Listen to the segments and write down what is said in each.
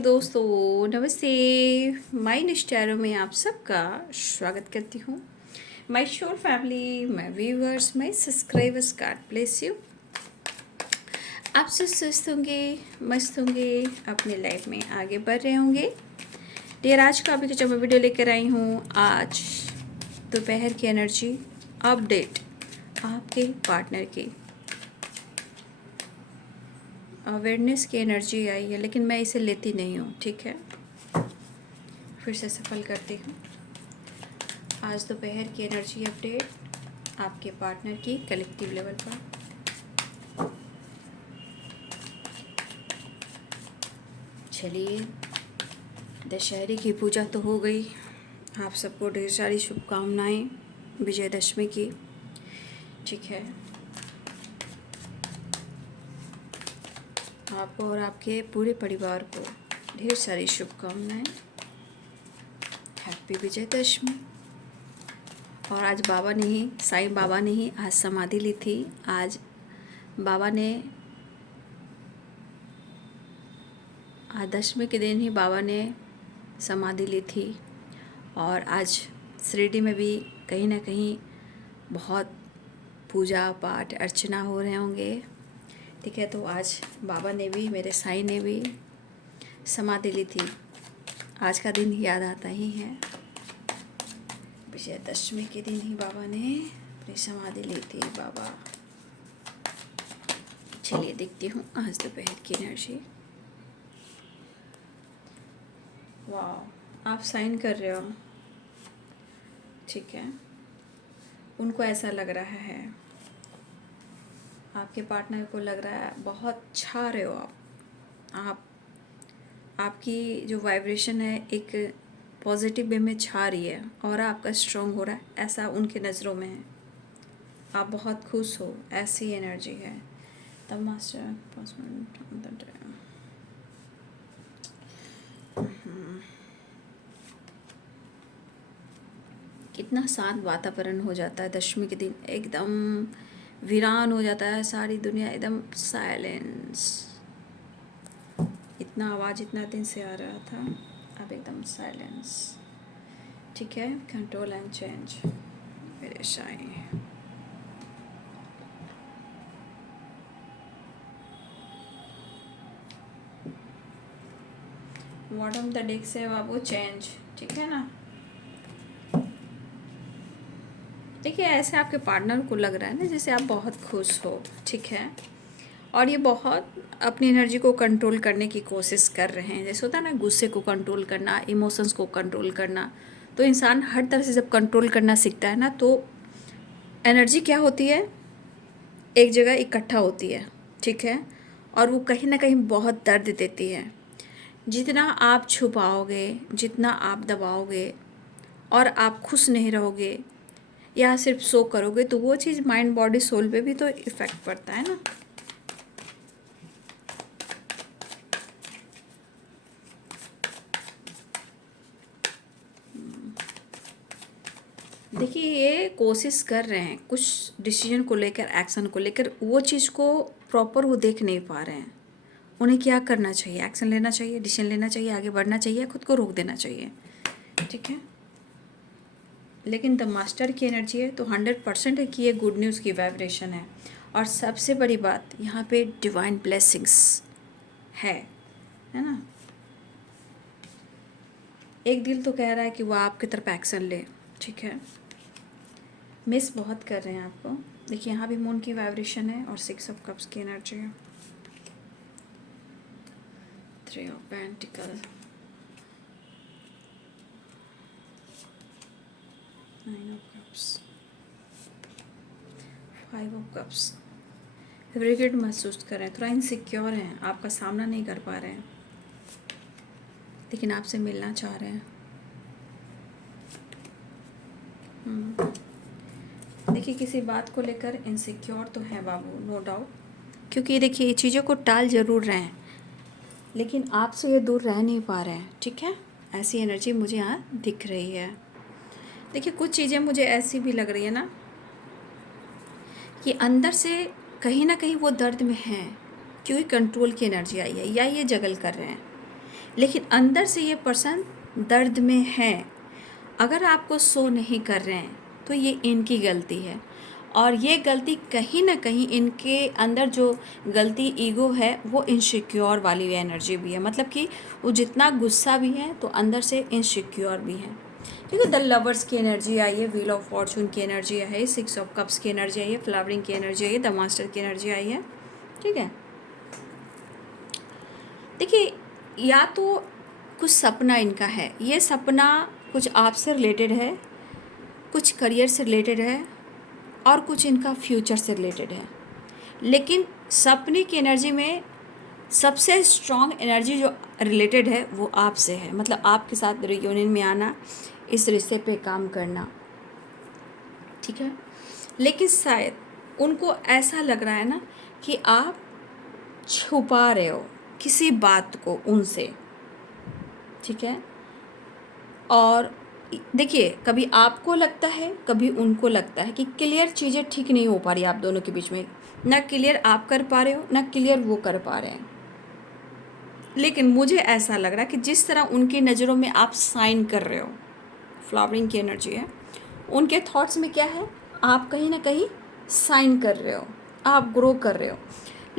Hello दोस्तों, नमस्ते। My निष्ठारों में आप सबका स्वागत करती हूँ। माय शोर family, my viewers, my subscribers, God bless you. आप सब स्वस्थ होंगे, मस्त होंगे, अपने लाइफ में आगे बढ़ रहे होंगे। डियर, आज का अभी जो मैं वीडियो लेकर आई हूँ, आज दोपहर की एनर्जी अपडेट आपके पार्टनर की अवेयरनेस की एनर्जी आई है, लेकिन मैं इसे लेती नहीं हूँ। ठीक है, फिर से सफल करती हूँ। आज दोपहर की एनर्जी अपडेट आपके पार्टनर की कलेक्टिव लेवल पर। चलिए, दशहरे की पूजा तो हो गई। आप सबको ढेर सारी शुभकामनाएं विजयदशमी की। ठीक है, आपको और आपके पूरे परिवार को ढेर सारी शुभकामनाएं। हैप्पी विजयदशमी। और आज बाबा ने ही, साईं बाबा ने ही आज समाधि ली थी। आज बाबा ने, आज दशमी के दिन ही बाबा ने समाधि ली थी। और आज शिरडी में भी कहीं ना कहीं बहुत पूजा पाठ अर्चना हो रहे होंगे। ठीक है, तो आज बाबा ने भी, मेरे साईं ने भी समाधि ली थी। आज का दिन याद आता ही है। विजयदशमी के दिन ही बाबा ने अपनी समाधि ली थी बाबा। चलिए देखती हूँ आज दोपहर की एनर्जी। वाह, आप साइन कर रहे हो। ठीक है, उनको ऐसा लग रहा है, आपके पार्टनर को लग रहा है बहुत छा रहे हो आप आपकी जो वाइब्रेशन है एक पॉजिटिव वे में छा रही है और आपका स्ट्रॉन्ग हो रहा है, ऐसा उनके नज़रों में है। आप बहुत खुश हो, ऐसी एनर्जी है। द मास्टर कितना शांत वातावरण हो जाता है दशमी के दिन। एकदम वीरान हो जाता है, सारी दुनिया एकदम साइलेंस। इतना आवाज़ इतना दिन से आ रहा था, अब एकदम साइलेंस। ठीक है, कंट्रोल एंड चेंज मेरे साईं। बॉटम द डेक से बाबू चेंज। ठीक है ना, देखिए ऐसे आपके पार्टनर को लग रहा है ना जैसे आप बहुत खुश हो। ठीक है, और ये बहुत अपनी एनर्जी को कंट्रोल करने की कोशिश कर रहे हैं। जैसे होता है ना, गुस्से को कंट्रोल करना, इमोशंस को कंट्रोल करना। तो इंसान हर तरह से जब कंट्रोल करना सीखता है ना, तो एनर्जी क्या होती है, एक जगह इकट्ठा होती है। ठीक है, और वो कहीं ना कहीं बहुत दर्द देती है। जितना आप छुपाओगे, जितना आप दबाओगे और आप खुश नहीं रहोगे या सिर्फ सो करोगे, तो वो चीज़ माइंड बॉडी सोल पे भी तो इफ़ेक्ट पड़ता है ना। देखिए, ये कोशिश कर रहे हैं कुछ डिसीजन को लेकर, एक्शन को लेकर, वो चीज़ को प्रॉपर वो देख नहीं पा रहे हैं। उन्हें क्या करना चाहिए, एक्शन लेना चाहिए, डिसीजन लेना चाहिए, आगे बढ़ना चाहिए, खुद को रोक देना चाहिए। ठीक है, लेकिन द मास्टर की एनर्जी है तो 100% है कि ये गुड न्यूज़ की वाइब्रेशन है। और सबसे बड़ी बात यहाँ पे डिवाइन ब्लेसिंग्स है ना। एक दिल तो कह रहा है कि वो आपकी तरफ एक्शन ले। ठीक है, मिस बहुत कर रहे हैं आपको। देखिए यहाँ भी मून की वाइब्रेशन है और 6 ऑफ कप्स की एनर्जी है। 3 of pentacle, 9 of cups, 5 of cups. Regret महसूस कर रहे हैं, थोड़ा इनसिक्योर हैं, आपका सामना नहीं कर पा रहे हैं, लेकिन आपसे मिलना चाह रहे हैं। देखिए किसी बात को लेकर इनसिक्योर तो है बाबू, नो डाउट। क्योंकि देखिए ये चीज़ों को टाल ज़रूर रहे हैं, लेकिन आपसे ये दूर रह नहीं पा रहे हैं। ठीक है, ऐसी एनर्जी मुझे यहाँ दिख रही है। देखिए कुछ चीज़ें मुझे ऐसी भी लग रही है ना कि अंदर से कहीं ना कहीं वो दर्द में हैं, क्योंकि कंट्रोल की एनर्जी आई है, या ये जगल कर रहे हैं। लेकिन अंदर से ये पर्सन दर्द में है। अगर आपको शो नहीं कर रहे हैं तो ये इनकी गलती है, और ये गलती कहीं ना कहीं इनके अंदर जो गलती ईगो है वो इनसिक्योर वाली एनर्जी भी है। मतलब कि वो जितना गुस्सा भी है तो अंदर से इनसिक्योर भी है। ठीक है, द लवर्स की एनर्जी आई है, व्हील ऑफ फॉर्चून की एनर्जी आई है, 6 ऑफ कप्स की एनर्जी आई है, फ्लावरिंग की एनर्जी आई है, द मास्टर की एनर्जी आई है। ठीक है, देखिए या तो कुछ सपना इनका है, ये सपना कुछ आपसे रिलेटेड है, कुछ करियर से रिलेटेड है, और कुछ इनका फ्यूचर से रिलेटेड है। लेकिन सपने की एनर्जी में सबसे स्ट्रॉन्ग एनर्जी जो रिलेटेड है वो आपसे है। मतलब आपके साथ रियूनियन में आना, इस रिश्ते पे काम करना। ठीक है, लेकिन शायद उनको ऐसा लग रहा है ना कि आप छुपा रहे हो किसी बात को उनसे। ठीक है, और देखिए कभी आपको लगता है, कभी उनको लगता है कि क्लियर चीज़ें ठीक नहीं हो पा रही आप दोनों के बीच में। ना क्लियर आप कर पा रहे हो, ना क्लियर वो कर पा रहे हैं। लेकिन मुझे ऐसा लग रहा है कि जिस तरह उनकी नज़रों में आप साइन कर रहे हो, फ्लावरिंग की एनर्जी है, उनके थॉट्स में क्या है, आप कहीं ना कहीं साइन कर रहे हो, आप ग्रो कर रहे हो।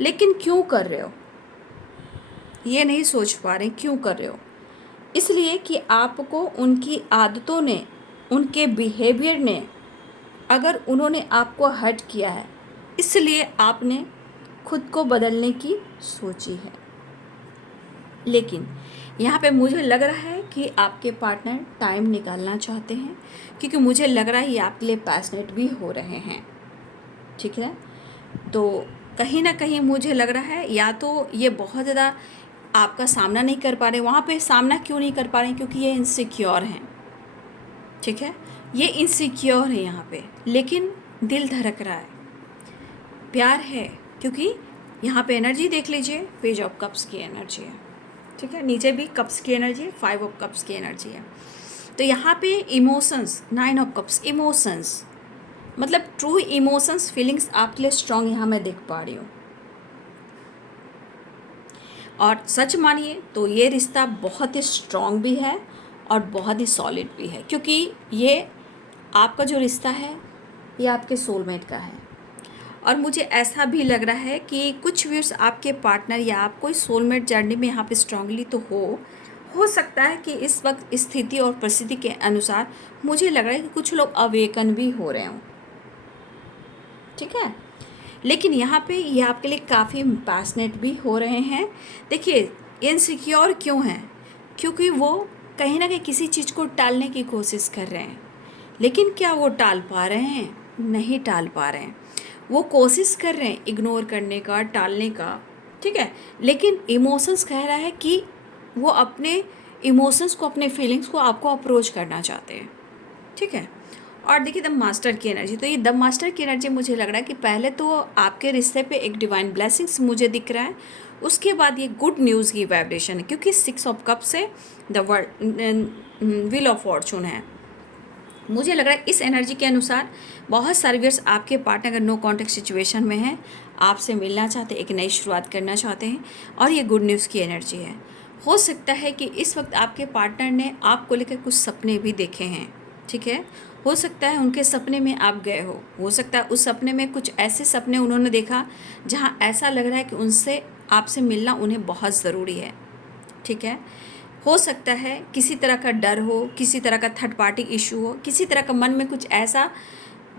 लेकिन क्यों कर रहे हो ये नहीं सोच पा रहे क्यों कर रहे हो। इसलिए कि आपको उनकी आदतों ने, उनके बिहेवियर ने, अगर उन्होंने आपको हर्ट किया है, इसलिए आपने खुद को बदलने की सोची है। लेकिन यहाँ पे मुझे लग रहा है कि आपके पार्टनर टाइम निकालना चाहते हैं, क्योंकि मुझे लग रहा है ये आपके लिए पैशनेट भी हो रहे हैं। ठीक है, तो कहीं ना कहीं मुझे लग रहा है या तो ये बहुत ज़्यादा आपका सामना नहीं कर पा रहे। वहाँ पे सामना क्यों नहीं कर पा रहे हैं, क्योंकि ये इनसिक्योर हैं। ठीक है, ये इनसिक्योर है यहाँ पे, लेकिन दिल धड़क रहा है, प्यार है। क्योंकि यहाँ पे एनर्जी देख लीजिए, पेज ऑफ कप्स की एनर्जी है। ठीक है, नीचे भी कप्स की एनर्जी है, 5 ऑफ कप्स की एनर्जी है। तो यहाँ पे इमोशंस, 9 ऑफ कप्स, इमोशंस मतलब ट्रू इमोशंस, फीलिंग्स आपके लिए स्ट्रॉन्ग यहाँ मैं देख पा रही हूँ। और सच मानिए तो ये रिश्ता बहुत ही स्ट्रॉन्ग भी है और बहुत ही सॉलिड भी है, क्योंकि ये आपका जो रिश्ता है ये आपके सोलमेट का है। और मुझे ऐसा भी लग रहा है कि कुछ व्यूअर्स आपके पार्टनर या आप कोई सोलमेट जर्नी में यहाँ पे स्ट्रांगली तो हो सकता है कि इस वक्त स्थिति और परिस्थिति के अनुसार मुझे लग रहा है कि कुछ लोग अवेकन भी हो रहे हों। ठीक है, लेकिन यहाँ पे ये आपके लिए काफ़ी पैशनेट भी हो रहे हैं। देखिए इनसिक्योर क्यों हैं, क्योंकि वो कहीं ना कहीं किसी चीज़ को टालने की कोशिश कर रहे हैं। लेकिन क्या वो टाल पा रहे हैं? नहीं टाल पा रहे हैं। वो कोशिश कर रहे हैं इग्नोर करने का, टालने का। ठीक है, लेकिन इमोशंस कह रहा है कि वो अपने इमोशंस को, अपने फीलिंग्स को आपको अप्रोच करना चाहते हैं। ठीक है, और देखिए द मास्टर की एनर्जी, तो ये द मास्टर की एनर्जी मुझे लग रहा है कि पहले तो आपके रिश्ते पे एक डिवाइन ब्लेसिंग्स मुझे दिख रहा है, उसके बाद ये गुड न्यूज़ की वाइब्रेशन है, क्योंकि 6 ऑफ कप से द व्हील ऑफ फॉर्चून है। मुझे लग रहा है इस एनर्जी के अनुसार बहुत सारे व्यूअर्स आपके पार्टनर अगर नो कॉन्टेक्ट सिचुएशन में हैं, आपसे मिलना चाहते हैं, एक नई शुरुआत करना चाहते हैं, और ये गुड न्यूज़ की एनर्जी है। हो सकता है कि इस वक्त आपके पार्टनर ने आपको लेकर कुछ सपने भी देखे हैं। ठीक है, हो सकता है उनके सपने में आप गए हो सकता है उस सपने में कुछ ऐसे सपने उन्होंने देखा जहाँ ऐसा लग रहा है कि उनसे, आपसे मिलना उन्हें बहुत ज़रूरी है। ठीक है, हो सकता है किसी तरह का डर हो, किसी तरह का थर्ड पार्टी इशू हो, किसी तरह का मन में कुछ ऐसा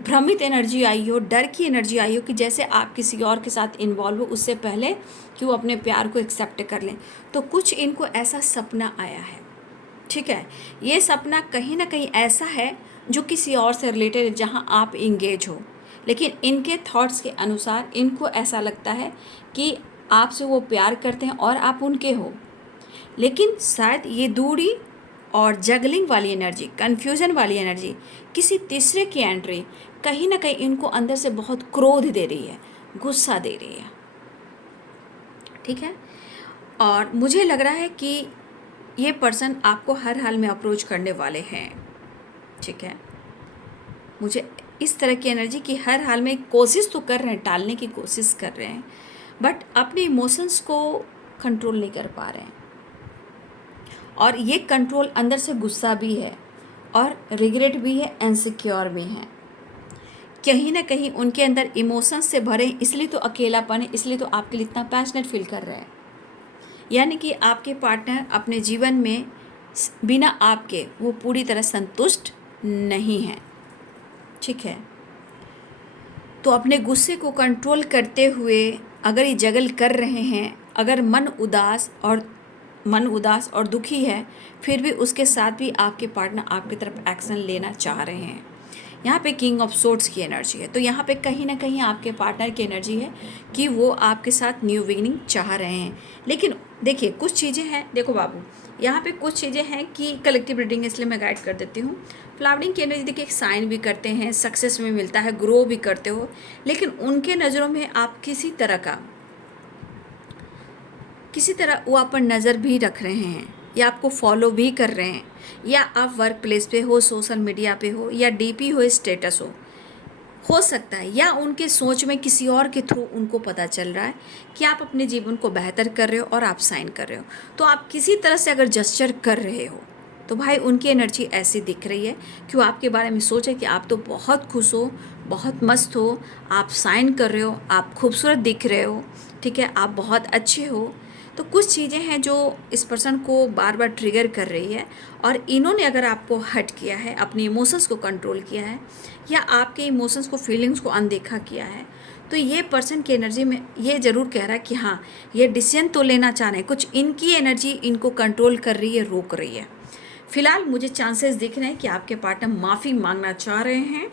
भ्रमित एनर्जी आई हो, डर की एनर्जी आई हो कि जैसे आप किसी और के साथ इन्वॉल्व हो उससे पहले कि वो अपने प्यार को एक्सेप्ट कर लें। तो कुछ इनको ऐसा सपना आया है। ठीक है, ये सपना कहीं ना कहीं ऐसा है जो किसी और से रिलेटेड है जहाँ आप इंगेज हो, लेकिन इनके थॉट्स के अनुसार इनको ऐसा लगता है कि आपसे वो प्यार करते हैं और आप उनके हो। लेकिन शायद ये दूरी और जगलिंग वाली एनर्जी, कन्फ्यूज़न वाली एनर्जी, किसी तीसरे की एंट्री कहीं ना कहीं इनको अंदर से बहुत क्रोध दे रही है, गुस्सा दे रही है। ठीक है, और मुझे लग रहा है कि ये पर्सन आपको हर हाल में अप्रोच करने वाले हैं। ठीक है, मुझे इस तरह की एनर्जी कि हर हाल में कोशिश तो कर रहे हैं, टालने की कोशिश कर रहे हैं, बट अपने इमोशंस को कंट्रोल नहीं कर पा रहे हैं। और ये कंट्रोल अंदर से गुस्सा भी है और रिग्रेट भी है, इनसिक्योर भी है। कहीं ना कहीं उनके अंदर इमोशंस से भरे, इसलिए तो अकेलापन है, इसलिए तो आपके लिए इतना पैशनेट फील कर रहे हैं। यानी कि आपके पार्टनर अपने जीवन में बिना आपके वो पूरी तरह संतुष्ट नहीं है। ठीक है, तो अपने गुस्से को कंट्रोल करते हुए अगर ये जगल कर रहे हैं, अगर मन उदास और दुखी है, फिर भी उसके साथ भी आपके पार्टनर आपकी तरफ एक्शन लेना चाह रहे हैं। यहाँ पे किंग ऑफ सोर्ड्स की एनर्जी है, तो यहाँ पे कहीं ना कहीं आपके पार्टनर की एनर्जी है कि वो आपके साथ न्यू बिगिनिंग चाह रहे हैं। लेकिन देखिए कुछ चीज़ें हैं, देखो बाबू, यहाँ पे कुछ चीज़ें हैं कि कलेक्टिव रीडिंग, इसलिए मैं गाइड कर देती हूँ। फ्लावरिंग की एनर्जी देखिए, एक साइन भी करते हैं, सक्सेस में मिलता है, ग्रो भी करते हो, लेकिन उनके नज़रों में आप किसी तरह वो आप पर नज़र भी रख रहे हैं, या आपको फॉलो भी कर रहे हैं, या आप वर्क प्लेस पे हो, सोशल मीडिया पे हो, या डीपी हो, स्टेटस हो सकता है, या उनके सोच में किसी और के थ्रू उनको पता चल रहा है कि आप अपने जीवन को बेहतर कर रहे हो और आप साइन कर रहे हो। तो आप किसी तरह से अगर जस्चर कर रहे हो तो भाई उनकी एनर्जी ऐसी दिख रही है कि वो आपके बारे में सोचे कि आप तो बहुत खुश हो, बहुत मस्त हो, आप साइन कर रहे हो, आप खूबसूरत दिख रहे हो, ठीक है, आप बहुत अच्छे हो। तो कुछ चीज़ें हैं जो इस पर्सन को बार बार ट्रिगर कर रही है, और इन्होंने अगर आपको हर्ट किया है, अपने इमोशंस को कंट्रोल किया है, या आपके इमोशंस को, फीलिंग्स को अनदेखा किया है, तो ये पर्सन की एनर्जी में ये ज़रूर कह रहा है कि हाँ, ये डिसीजन तो लेना चाह रहे हैं, कुछ इनकी एनर्जी इनको कंट्रोल कर रही है, रोक रही है। फिलहाल मुझे चांसेस दिख रहे हैं कि आपके पार्टनर माफ़ी मांगना चाह रहे हैं,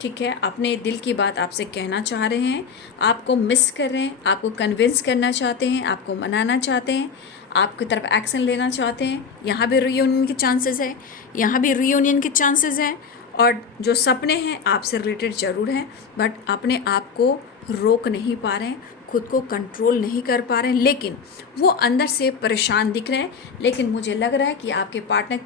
ठीक है, अपने दिल की बात आपसे कहना चाह रहे हैं, आपको मिस कर रहे हैं, आपको कन्विंस करना चाहते हैं, आपको मनाना चाहते हैं, आपकी तरफ एक्शन लेना चाहते हैं। यहाँ भी रीयूनियन के चांसेस है, यहाँ भी रीयूनियन के चांसेस हैं, और जो सपने हैं आपसे रिलेटेड ज़रूर हैं, बट अपने आप को रोक नहीं पा रहे हैं, खुद को कंट्रोल नहीं कर पा रहे हैं, लेकिन वो अंदर से परेशान दिख रहे हैं। लेकिन मुझे लग रहा है कि आपके पार्टनर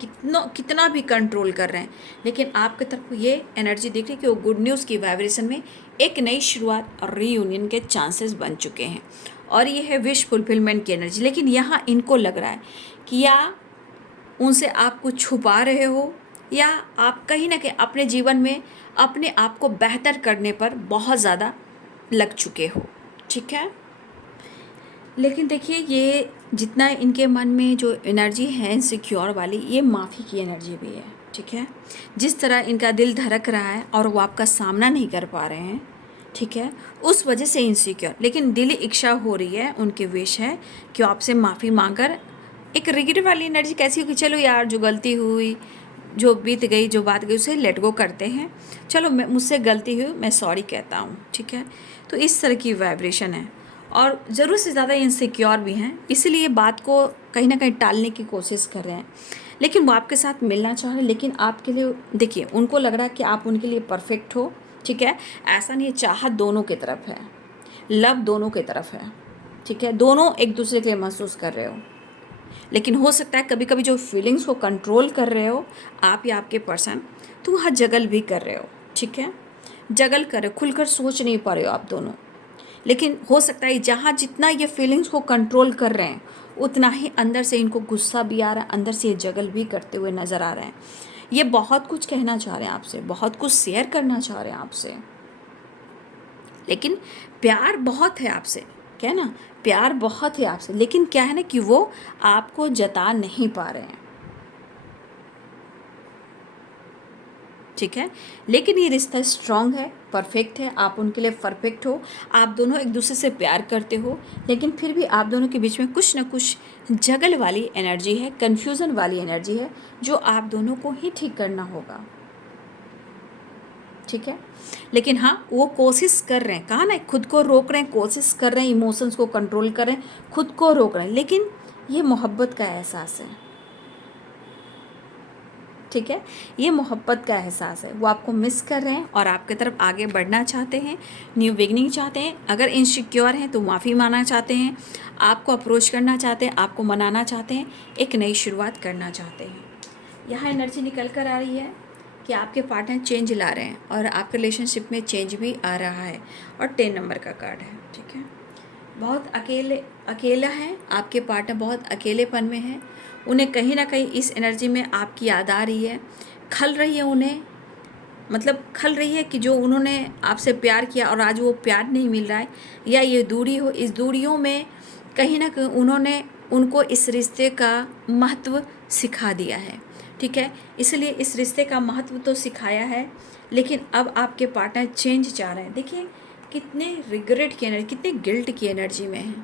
कितना भी कंट्रोल कर रहे हैं, लेकिन आपकी तरफ ये एनर्जी दिख रही है कि वो गुड न्यूज़ की वाइब्रेशन में एक नई शुरुआत और रीयूनियन के चांसेस बन चुके हैं, और ये है विश फुलफिलमेंट की एनर्जी। लेकिन यहाँ इनको लग रहा है कि या उनसे आप कुछ छुपा रहे हो, या आप कहीं ना कहीं अपने जीवन में अपने आप को बेहतर करने पर बहुत ज़्यादा लग चुके हो, ठीक है। लेकिन देखिए, ये जितना इनके मन में जो एनर्जी है इनसिक्योर वाली, ये माफ़ी की एनर्जी भी है, ठीक है। जिस तरह इनका दिल धड़क रहा है और वो आपका सामना नहीं कर पा रहे हैं, ठीक है, उस वजह से इनसिक्योर, लेकिन दिली इच्छा हो रही है, उनकी विश है कि वो आपसे माफ़ी मांगकर एक रिग्रेट वाली एनर्जी कैसी हो कि चलो यार, जो गलती हुई, जो बीत गई, जो बात गई, उसे लेट गो करते हैं, चलो मैं मुझसे गलती हुई, मैं सॉरी कहता हूँ, ठीक है। तो इस तरह की वाइब्रेशन है, और ज़रूरत से ज़्यादा इनसिक्योर भी हैं, इसीलिए बात को कहीं ना कहीं टालने की कोशिश कर रहे हैं। लेकिन वो आपके साथ मिलना चाह रहे हैं, लेकिन आपके लिए देखिए, उनको लग रहा है कि आप उनके लिए परफेक्ट हो, ठीक है। ऐसा नहीं है, चाहत दोनों की तरफ है, लव दोनों की तरफ है, ठीक है, दोनों एक दूसरे के लिए महसूस कर रहे हो। लेकिन हो सकता है कभी कभी जो फीलिंग्स को कंट्रोल कर रहे हो आप या आपके पर्सन, तो वहाँ जगल भी कर रहे हो, ठीक है, जगल कर रहे हो, खुलकर सोच नहीं पा रहे हो आप दोनों। लेकिन हो सकता है जहाँ जितना ये फीलिंग्स को कंट्रोल कर रहे हैं, उतना ही अंदर से इनको गुस्सा भी आ रहा है, अंदर से ये जगल भी करते हुए नज़र आ रहे हैं। ये बहुत कुछ कहना चाह रहे हैं आपसे, बहुत कुछ शेयर करना चाह रहे हैं आपसे, लेकिन प्यार बहुत है आपसे, क्या है ना, प्यार बहुत है आपसे, लेकिन क्या है ना कि वो आपको जता नहीं पा रहे हैं, ठीक है। लेकिन ये रिश्ता स्ट्रांग है, परफेक्ट है, आप उनके लिए परफेक्ट हो, आप दोनों एक दूसरे से प्यार करते हो, लेकिन फिर भी आप दोनों के बीच में कुछ ना कुछ जगल वाली एनर्जी है, कन्फ्यूज़न वाली एनर्जी है, जो आप दोनों को ही ठीक करना होगा, ठीक है। लेकिन हाँ, वो कोशिश कर रहे हैं, कहा ना, खुद को रोक रहे हैं, कोशिश कर रहे हैं, इमोशंस को कंट्रोल कर रहे हैं, खुद को रोक रहे हैं, लेकिन ये मोहब्बत का एहसास है, ठीक है, ये मोहब्बत का एहसास है। वो आपको मिस कर रहे हैं और आपकी तरफ आगे बढ़ना चाहते हैं, न्यू बिगनिंग चाहते हैं। अगर इनसिक्योर हैं तो माफ़ी मांगना चाहते हैं, आपको अप्रोच करना चाहते हैं, आपको मनाना चाहते हैं, एक नई शुरुआत करना चाहते हैं। यहाँ एनर्जी निकल कर आ रही है कि आपके पार्टनर चेंज ला रहे हैं, और आपके रिलेशनशिप में चेंज भी आ रहा है, और 10 नंबर का कार्ड है, ठीक है। बहुत अकेला है, आपके पार्टनर बहुत अकेलेपन में है। उन्हें कहीं ना कहीं इस एनर्जी में आपकी याद आ रही है, खल रही है उन्हें, मतलब खल रही है कि जो उन्होंने आपसे प्यार किया और आज वो प्यार नहीं मिल रहा है, या ये दूरी हो, इस दूरियों में कहीं ना कहीं उन्होंने उनको इस रिश्ते का महत्व सिखा दिया है। ठीक है, इसलिए इस रिश्ते का महत्व तो सिखाया है, लेकिन अब आपके पार्टनर चेंज चाह रहे हैं। देखिए कितने रिग्रेट की एनर्जी, कितने गिल्ट की एनर्जी में है।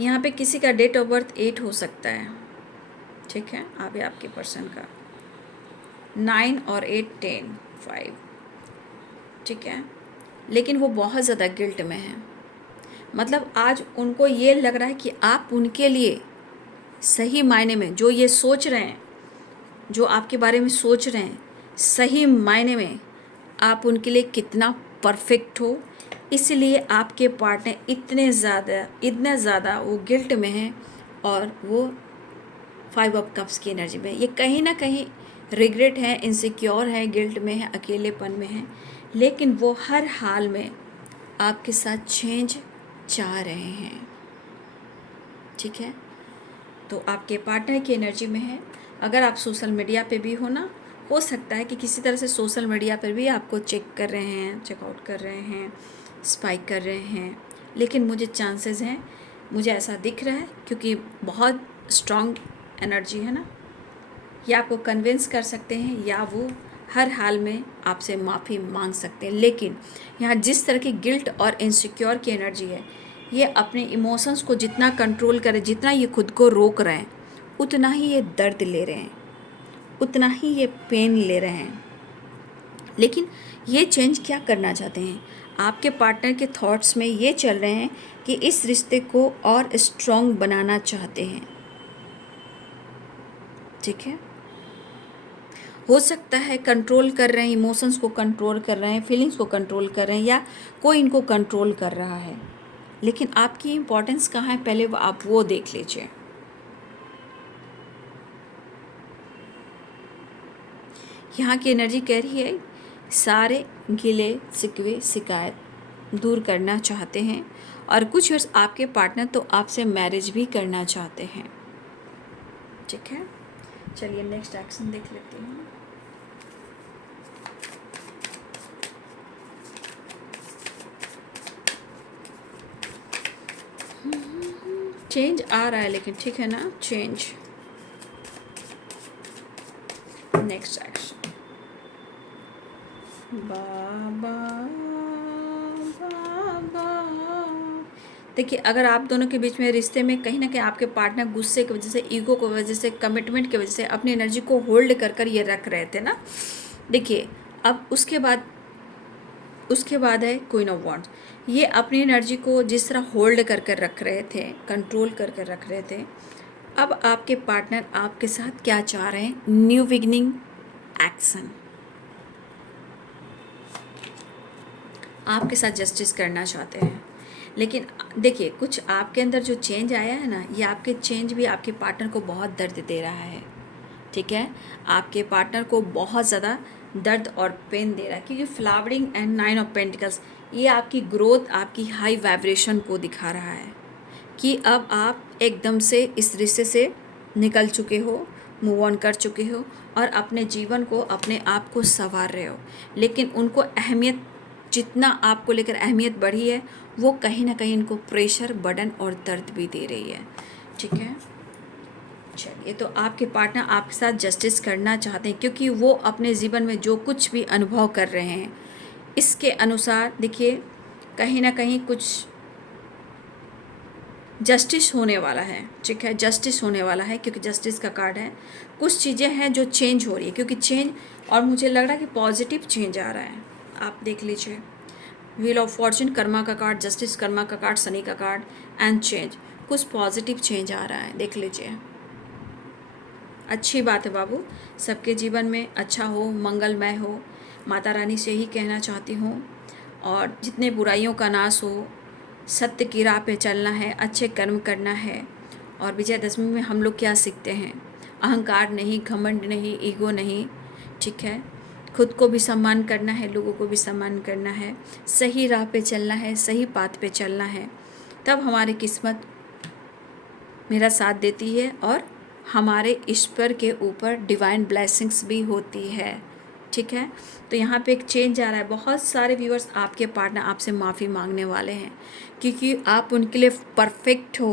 यहाँ पे किसी का डेट ऑफ बर्थ 8 हो सकता है। ठीक है, आप या आपके पर्सन का 9 और 8 10 5। ठीक है, लेकिन वो बहुत ज़्यादा गिल्ट में है। मतलब आज उनको ये लग रहा है कि आप उनके लिए सही मायने में जो ये सोच रहे हैं, जो आपके बारे में सोच रहे हैं, सही मायने में आप उनके लिए कितना परफेक्ट हो। इसलिए आपके पार्टनर इतने ज़्यादा वो गिल्ट में हैं, और वो 5 ऑफ कप्स की एनर्जी में। ये कहीं ना कहीं रिग्रेट है, इनसिक्योर है, गिल्ट में है, अकेलेपन में है, लेकिन वो हर हाल में आपके साथ चेंज चाह रहे हैं। ठीक है, तो आपके पार्टनर की एनर्जी में है। अगर आप सोशल मीडिया पे भी हो ना, हो सकता है कि किसी तरह से सोशल मीडिया पर भी आपको चेक कर रहे हैं, चेकआउट कर रहे हैं, स्पाइक कर रहे हैं, लेकिन मुझे चांसेस हैं, मुझे ऐसा दिख रहा है, क्योंकि बहुत स्ट्रॉन्ग एनर्जी है ना, या आपको कन्विंस कर सकते हैं, या वो हर हाल में आपसे माफ़ी मांग सकते हैं। लेकिन यहाँ जिस तरह की गिल्ट और इनसिक्योर की एनर्जी है, ये अपने इमोशंस को जितना कंट्रोल करें, जितना ये खुद को रोक रहे हैं, उतना ही ये दर्द ले रहे हैं, उतना ही ये पेन ले रहे हैं। लेकिन ये चेंज क्या करना चाहते हैं? आपके पार्टनर के थॉट्स में ये चल रहे हैं कि इस रिश्ते को और स्ट्रॉन्ग बनाना चाहते हैं। ठीक है, हो सकता है कंट्रोल कर रहे हैं, इमोशंस को कंट्रोल कर रहे हैं, फीलिंग्स को कंट्रोल कर रहे हैं, या कोई इनको कंट्रोल कर रहा है। लेकिन आपकी इम्पोर्टेंस कहाँ है, पहले आप वो देख लीजिए। यहाँ की एनर्जी कह रही है सारे गिले शिकवे शिकायत दूर करना चाहते हैं, और कुछ वर्ष आपके पार्टनर तो आपसे मैरिज भी करना चाहते हैं। ठीक है, चलिए नेक्स्ट एक्शन देख लेते हैं। चेंज आ रहा है, लेकिन ठीक है ना, चेंज। नेक्स्ट एक्शन, बाबा बाबा। देखिए, अगर आप दोनों के बीच में रिश्ते में कहीं ना कहीं आपके पार्टनर गुस्से की वजह से, ईगो की वजह से, कमिटमेंट की वजह से अपनी एनर्जी को होल्ड कर कर ये रख रहे थे ना, देखिए अब उसके बाद है क्वीन ऑफ वॉन्ड्स। ये अपनी एनर्जी को जिस तरह होल्ड कर कर रख रहे थे, कंट्रोल कर कर रख रहे थे, अब आपके पार्टनर आपके साथ क्या चाह रहे हैं? New beginning, action. आपके साथ जस्टिस करना चाहते हैं। लेकिन देखिए, कुछ आपके अंदर जो चेंज आया है ना, ये आपके चेंज भी आपके पार्टनर को बहुत दर्द दे रहा है। ठीक है, आपके पार्टनर को बहुत ज़्यादा दर्द और पेन दे रहा है, क्योंकि फ्लावरिंग एंड 9 ऑफ पेंटिकल्स ये आपकी ग्रोथ, आपकी हाई वाइब्रेशन को दिखा रहा है कि अब आप एकदम से इस रिश्ते से निकल चुके हो, मूव ऑन कर चुके हो, और अपने जीवन को, अपने आप को संवार रहे हो। लेकिन उनको अहमियत, जितना आपको लेकर अहमियत बढ़ी है, वो कहीं ना कहीं इनको प्रेशर, बर्डन और दर्द भी दे रही है। ठीक है, चलिए, तो आपके पार्टनर आपके साथ जस्टिस करना चाहते हैं, क्योंकि वो अपने जीवन में जो कुछ भी अनुभव कर रहे हैं, इसके अनुसार देखिए कहीं ना कहीं कुछ जस्टिस होने वाला है। ठीक है, जस्टिस होने वाला है, क्योंकि जस्टिस का कार्ड है। कुछ चीज़ें हैं जो चेंज हो रही है, क्योंकि चेंज, और मुझे लग रहा है कि पॉजिटिव चेंज आ रहा है। आप देख लीजिए, व्हील ऑफ फॉर्चून, कर्मा का कार्ड, जस्टिस, कर्मा का कार्ड, शनि का कार्ड, एंड चेंज। कुछ पॉजिटिव चेंज आ रहा है, देख लीजिए। अच्छी बात है बाबू, सबके जीवन में अच्छा हो, मंगलमय हो, माता रानी से ही कहना चाहती हूँ। और जितने बुराइयों का नाश हो, सत्य की राह पे चलना है, अच्छे कर्म करना है। और विजयदशमी में हम लोग क्या सीखते हैं? अहंकार नहीं, घमंड नहीं, ईगो नहीं। ठीक है, खुद को भी सम्मान करना है, लोगों को भी सम्मान करना है, सही राह पे चलना है, सही पाथ पे चलना है, तब हमारी किस्मत मेरा साथ देती है और हमारे ईश्वर के ऊपर डिवाइन ब्लेसिंग्स भी होती है। ठीक है, तो यहाँ पे एक चेंज आ रहा है। बहुत सारे व्यूअर्स, आपके पार्टनर आपसे माफ़ी मांगने वाले हैं क्योंकि आप उनके लिए परफेक्ट हो,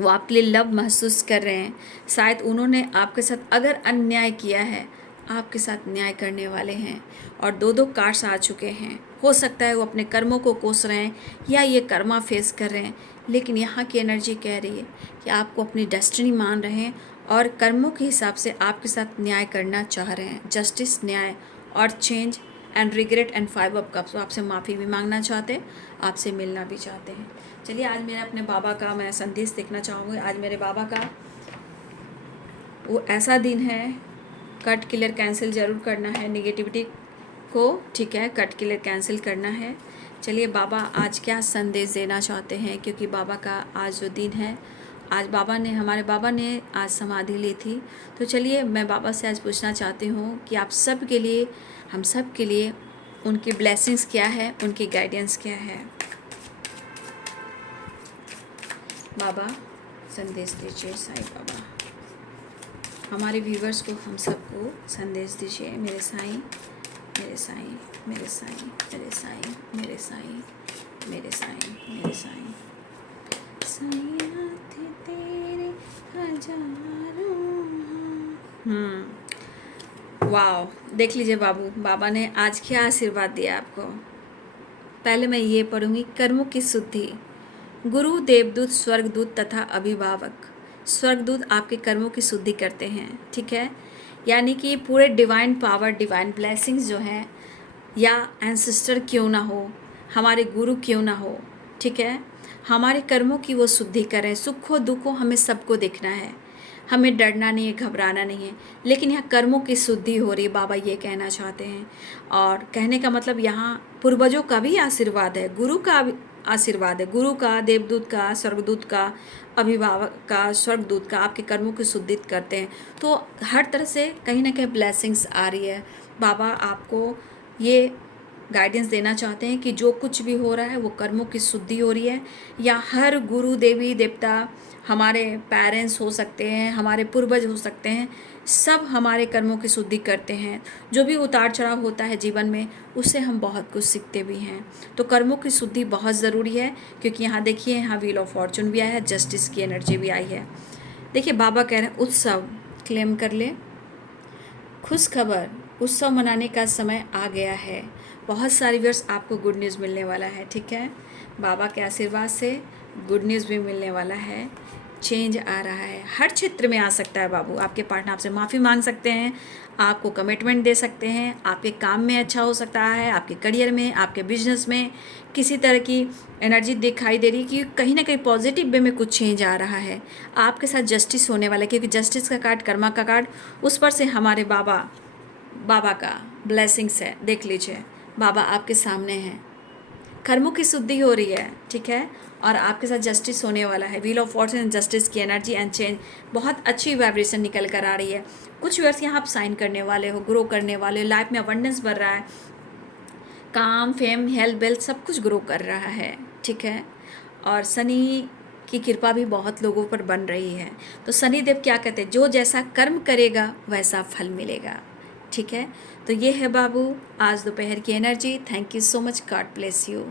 वो आपके लिए लव महसूस कर रहे हैं। शायद उन्होंने आपके साथ अगर अन्याय किया है, आपके साथ न्याय करने वाले हैं। और दो दो कार्ड्स आ चुके हैं। हो सकता है वो अपने कर्मों को कोस रहे हैं या ये कर्मा फेस कर रहे हैं, लेकिन यहाँ की एनर्जी कह रही है कि आपको अपनी डेस्टिनी मान रहे हैं और कर्मों के हिसाब से आपके साथ न्याय करना चाह रहे हैं। जस्टिस, न्याय और change and regret and 5 of cups. आपसे माफ़ी भी मांगना चाहते हैं, आपसे मिलना भी चाहते हैं। चलिए, आज मेरा अपने बाबा का मैं संदेश देखना चाहूँगी। आज मेरे बाबा का वो ऐसा दिन है, कट क्लियर कैंसिल ज़रूर करना है नेगेटिविटी को। ठीक है, कट क्लियर कैंसिल करना है। चलिए, बाबा आज क्या संदेश देना चाहते हैं, क्योंकि बाबा का आज जो दिन है, आज हमारे बाबा ने आज समाधि ली थी। तो चलिए, मैं बाबा से आज पूछना चाहती हूँ कि आप सब के लिए, हम सब के लिए उनकी ब्लेसिंग्स क्या है, उनकी गाइडेंस क्या है। बाबा संदेश दीजिए, साईं बाबा हमारे व्यूवर्स को, हम सबको संदेश दीजिए। मेरे साईं, मेरे साईं, मेरे साईं, मेरे साईं, मेरे साईं, मेरे साईं, मेरे साईं। साईं थे तेरे हजारों। वाह, देख लीजिए बाबू, बाबा ने आज क्या आशीर्वाद दिया आपको। पहले मैं ये पढ़ूंगी। कर्मों की शुद्धि। गुरु, देवदूत, स्वर्गदूत तथा अभिभावक। स्वर्गदूत आपके कर्मों की शुद्धि करते हैं। ठीक है, यानी कि पूरे डिवाइन पावर, डिवाइन ब्लेसिंग्स जो हैं, या एंसेस्टर क्यों ना हो, हमारे गुरु क्यों ना हो, ठीक है, हमारे कर्मों की वो शुद्धि करें। सुखों दुखों हमें सबको देखना है, हमें डरना नहीं है, घबराना नहीं है, लेकिन यहाँ कर्मों की शुद्धि हो रही है, बाबा ये कहना चाहते हैं। और कहने का मतलब यहाँ पूर्वजों का भी आशीर्वाद है, गुरु का आशीर्वाद है, गुरु का, देवदूत का, स्वर्गदूत का, अभिभावक का, स्वर्गदूत का आपके कर्मों की शुद्धित करते हैं। तो हर तरह से कहीं ना कहीं ब्लेसिंग्स आ रही है। बाबा आपको ये गाइडेंस देना चाहते हैं कि जो कुछ भी हो रहा है वो कर्मों की शुद्धि हो रही है। या हर गुरु, देवी, देवता, हमारे पेरेंट्स हो सकते हैं, हमारे पूर्वज हो सकते हैं, सब हमारे कर्मों की शुद्धि करते हैं। जो भी उतार चढ़ाव होता है जीवन में, उससे हम बहुत कुछ सीखते भी हैं। तो कर्मों की शुद्धि बहुत ज़रूरी है, क्योंकि यहाँ देखिए, यहाँ व्हील ऑफ फॉर्चून भी आया है, जस्टिस की एनर्जी भी आई है। देखिए, बाबा कह रहे हैं उत्सव क्लेम कर ले। खुश खबर, उत्सव मनाने का समय आ गया है। बहुत सारी व्यूअर्स, आपको गुड न्यूज़ मिलने वाला है। ठीक है, बाबा के आशीर्वाद से गुड न्यूज़ भी मिलने वाला है। चेंज आ रहा है, हर क्षेत्र में आ सकता है बाबू। आपके पार्टनर आपसे माफ़ी मांग सकते हैं, आपको कमिटमेंट दे सकते हैं, आपके काम में अच्छा हो सकता है, आपके करियर में, आपके बिजनेस में किसी तरह की एनर्जी दिखाई दे रही है कि कहीं ना कहीं पॉजिटिव वे में कुछ चेंज आ रहा है। आपके साथ जस्टिस होने वाला है, क्योंकि जस्टिस का कार्ड, कर्मा का कार्ड, उस पर से हमारे बाबा का ब्लेसिंग्स है। देख लीजिए, बाबा आपके सामने हैं, कर्मों की शुद्धि हो रही है। ठीक है, और आपके साथ जस्टिस होने वाला है। व्हील ऑफ फॉर्चून, जस्टिस की एनर्जी एंड चेंज, बहुत अच्छी वाइब्रेशन निकल कर आ रही है। कुछ वर्ष यहाँ आप साइन करने वाले हो, ग्रो करने वाले हो, लाइफ में अबंडेंस बढ़ रहा है, काम, फेम, हेल्थ, वेल्थ सब कुछ ग्रो कर रहा है। ठीक है, और शनि की कृपा भी बहुत लोगों पर बन रही है। तो शनिदेव क्या कहते हैं, जो जैसा कर्म करेगा वैसा फल मिलेगा। ठीक है, तो ये है बाबू आज दोपहर की energy. Thank you so much, God bless you.